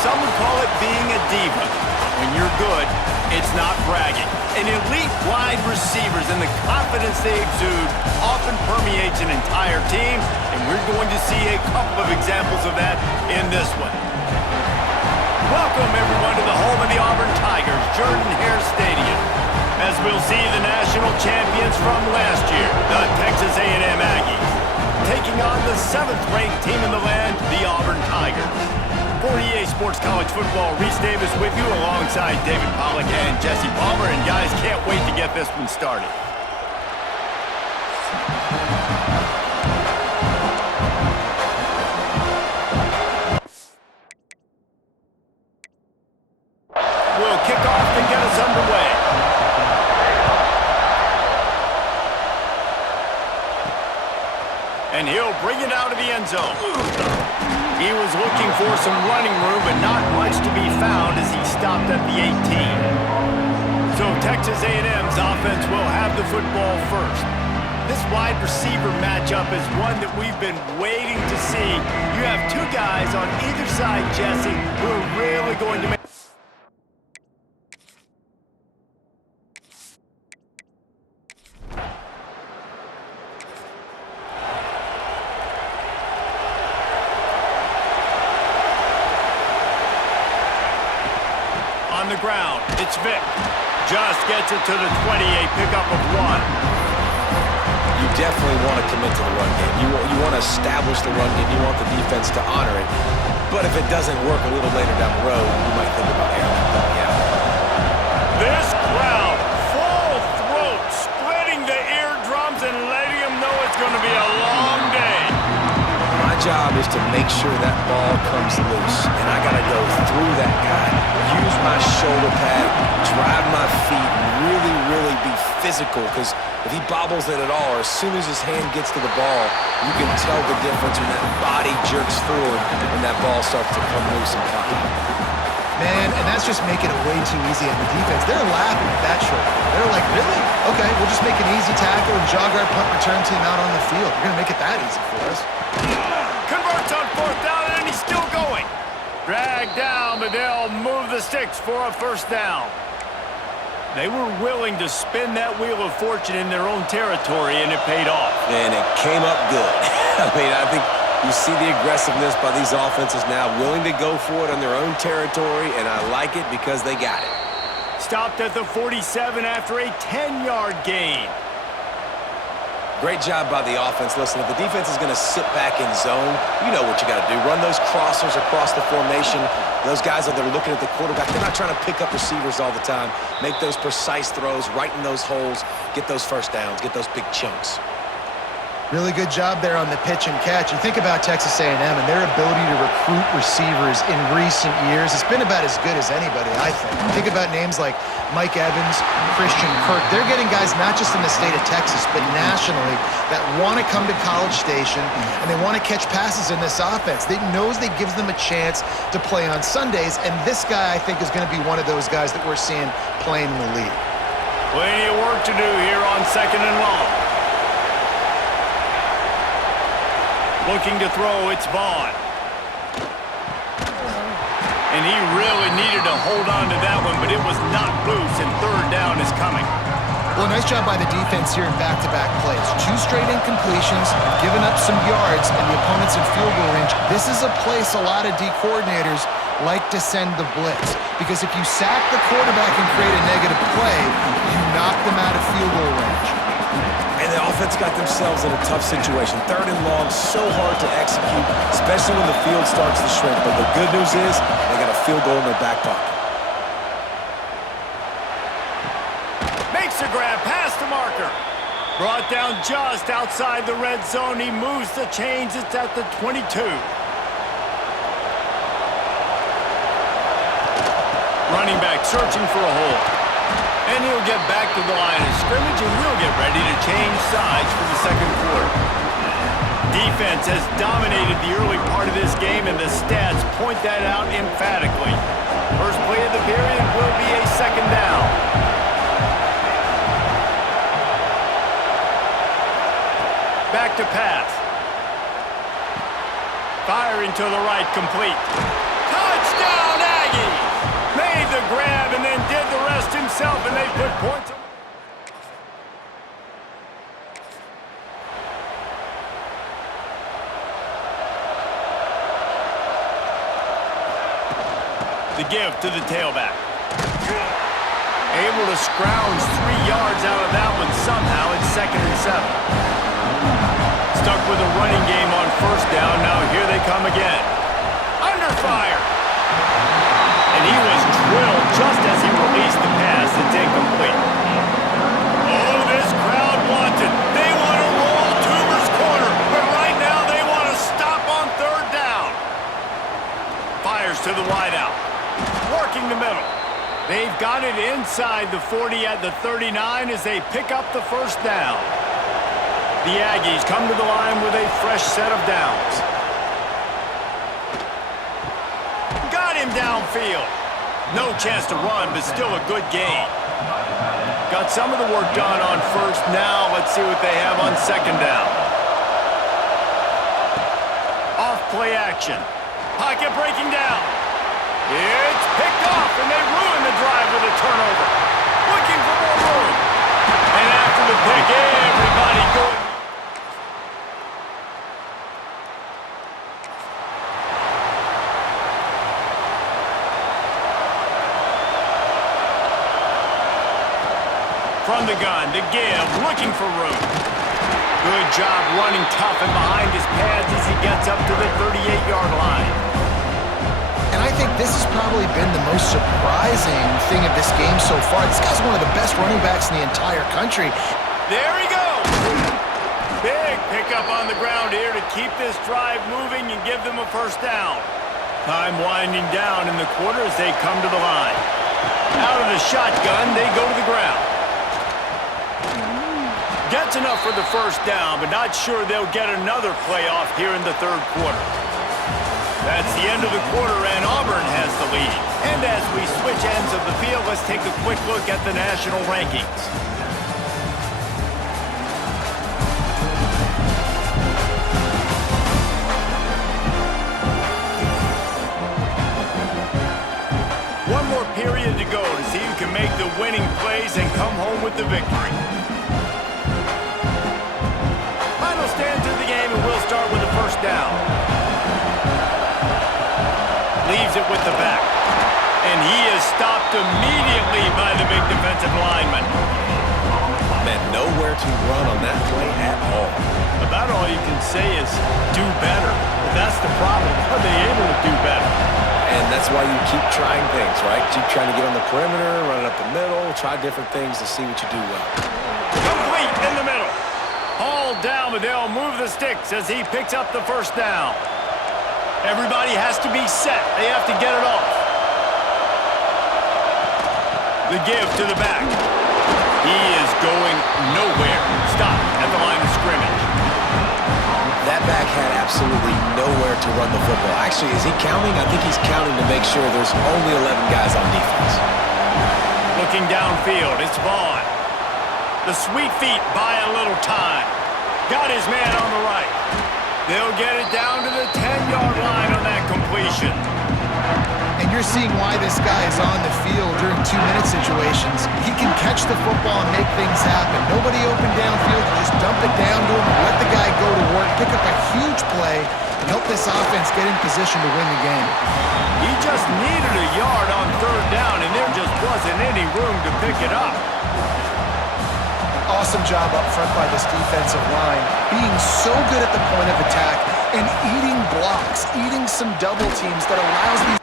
some would call it being a diva. But when you're good, it's not bragging. And elite wide receivers and the confidence they exude often permeates an entire team, and we're going to see a couple of examples of that in this one. Welcome, everyone, to the home of the Auburn Tigers, Jordan-Hare Stadium. As we'll see the national champions from last year, the Texas A&M Aggies, taking on the 7th-ranked team in the land, the Auburn Tigers. For EA Sports College Football, Reese Davis with you alongside David Pollack and Jesse Palmer. And guys, can't wait to get this one started. We'll kick off to get us underway. And he'll bring it out of the end zone. He was looking for some running room, but not much to be found as he stopped at the 18. So Texas A&M's offense will have the football first. This wide receiver matchup is one that we've been waiting to see. You have two guys on either side, Jesse, who are really going to make... On the ground, it's Vick. Just gets it to the 20, a pickup of 1. You definitely want to commit to the run game. You want to establish the run game. You want the defense to honor it. But if it doesn't work a little later down the road, you might think about airing that dummy out. This crowd, full throat, splitting the eardrums and letting them know it's going to be a long day. My job is to make sure that ball comes loose, and I got to go through that guy, use my shoulder pad, drive my feet, and really be physical, because if he bobbles it at all, or as soon as his hand gets to the ball, you can tell the difference when that body jerks forward and that ball starts to come loose and pop out. Man, and that's just making it way too easy on the defense. They're laughing at that short. They're like, really? Okay, we'll just make an easy tackle and jog our punt return team out on the field. You're going to make it that easy for us. Converts on 4th down, and he's still going. Dragged down, but they'll move the sticks for a first down. They were willing to spin that wheel of fortune in their own territory, and it paid off. And it came up good. I think you see the aggressiveness by these offenses now, willing to go for it on their own territory, and I like it because they got it. Stopped at the 47 after a 10-yard gain. Great job by the offense. Listen, if the defense is going to sit back in zone, you know what you got to do. Run those crossers across the formation. Those guys that are looking at the quarterback, they're not trying to pick up receivers all the time. Make those precise throws, right in those holes, get those first downs, get those big chunks. Really good job there on the pitch and catch. You think about Texas A&M and their ability to recruit receivers in recent years. It's been about as good as anybody, I think. Think about names like Mike Evans, Christian Kirk. They're getting guys not just in the state of Texas, but nationally that want to come to College Station and they want to catch passes in this offense. They knows that gives them a chance to play on Sundays, and this guy, I think, is going to be one of those guys that we're seeing playing in the league. Plenty of work to do here on 2nd and long. Looking to throw, it's Vaughn. And he really needed to hold on to that one, but it was not loose, and 3rd down is coming. Well, nice job by the defense here in back-to-back plays. 2 straight incompletions, giving up some yards, and the opponent's in field goal range. This is a place a lot of D coordinators like to send the blitz, because if you sack the quarterback and create a negative play, you knock them out of field goal range. And the offense got themselves in a tough situation. 3rd and long, so hard to execute, especially when the field starts to shrink. But the good news is they got a field goal in their back pocket. Makes a grab past the marker. Brought down just outside the red zone. He moves the chains. It's at the 22. Running back searching for a hole. And he'll get back to the line of scrimmage, and we'll get ready to change sides for the 2nd quarter. Defense has dominated the early part of this game, and the stats point that out emphatically. First play of the period will be a 2nd down. Back to pass. Firing to the right, complete. Touchdown! himself, and they put points. The give to the tailback. Able to scrounge 3 yards out of that one somehow. It's 2nd and 7. Stuck with a running game on 1st down. Now here they come again. Under fire. And he was drilled just as he released the pass. It's incomplete. Oh, this crowd wants it. They want to roll Toomer's corner. But right now they want to stop on 3rd down. Fires to the wideout. Working the middle. They've got it inside the 40 at the 39 as they pick up the 1st down. The Aggies come to the line with a fresh set of downs. Got him downfield. No chance to run, but still a good gain. Got some of the work done on 1st. Now let's see what they have on 2nd down. Off play action. Pocket breaking down. It's picked off, and they ruin the drive with a turnover. Looking for more room. And after the pick, everybody going. From the gun, to give, looking for room. Good job running tough and behind his pads as he gets up to the 38-yard line. And I think this has probably been the most surprising thing of this game so far. This guy's one of the best running backs in the entire country. There he goes! Big pickup on the ground here to keep this drive moving and give them a 1st down. Time winding down in the quarter as they come to the line. Out of the shotgun, they go to the ground. Gets enough for the 1st down, but not sure they'll get another playoff here in the 3rd quarter. That's the end of the quarter, and Auburn has the lead. And as we switch ends of the field, let's take a quick look at the national rankings. One more period to go to see who can make the winning plays and come home with the victory. Final stands of the game, and we'll start with the 1st down. Leaves it with the back. And he is stopped immediately by the big defensive lineman. Man, nowhere to run on that play at all. About all you can say is do better. But that's the problem. Are they able to do better? And that's why you keep trying things, right? Keep trying to get on the perimeter, run it up the middle, try different things to see what you do well. Complete in the middle. All down, but they'll move the sticks as he picks up the 1st down. Everybody has to be set. They have to get it off. The give to the back. He is going nowhere. Stop at the line of scrimmage. That back had absolutely nowhere to run the football. Actually, is he counting? I think he's counting to make sure there's only 11 guys on defense. Looking downfield, it's Vaughn. The sweet feet buy a little time. Got his man on the right. They'll get it down to the 10-yard line on that completion. And you're seeing why this guy is on the field during 2-minute situations. He can catch the football and make things happen. Nobody open downfield. You just dump it down to him and let the guy go to work, pick up a huge play, and help this offense get in position to win the game. He just needed a yard on 3rd down, and there just wasn't any room to pick it up. Awesome job up front by this defensive line, being so good at the point of attack and eating blocks, eating some double teams that allows these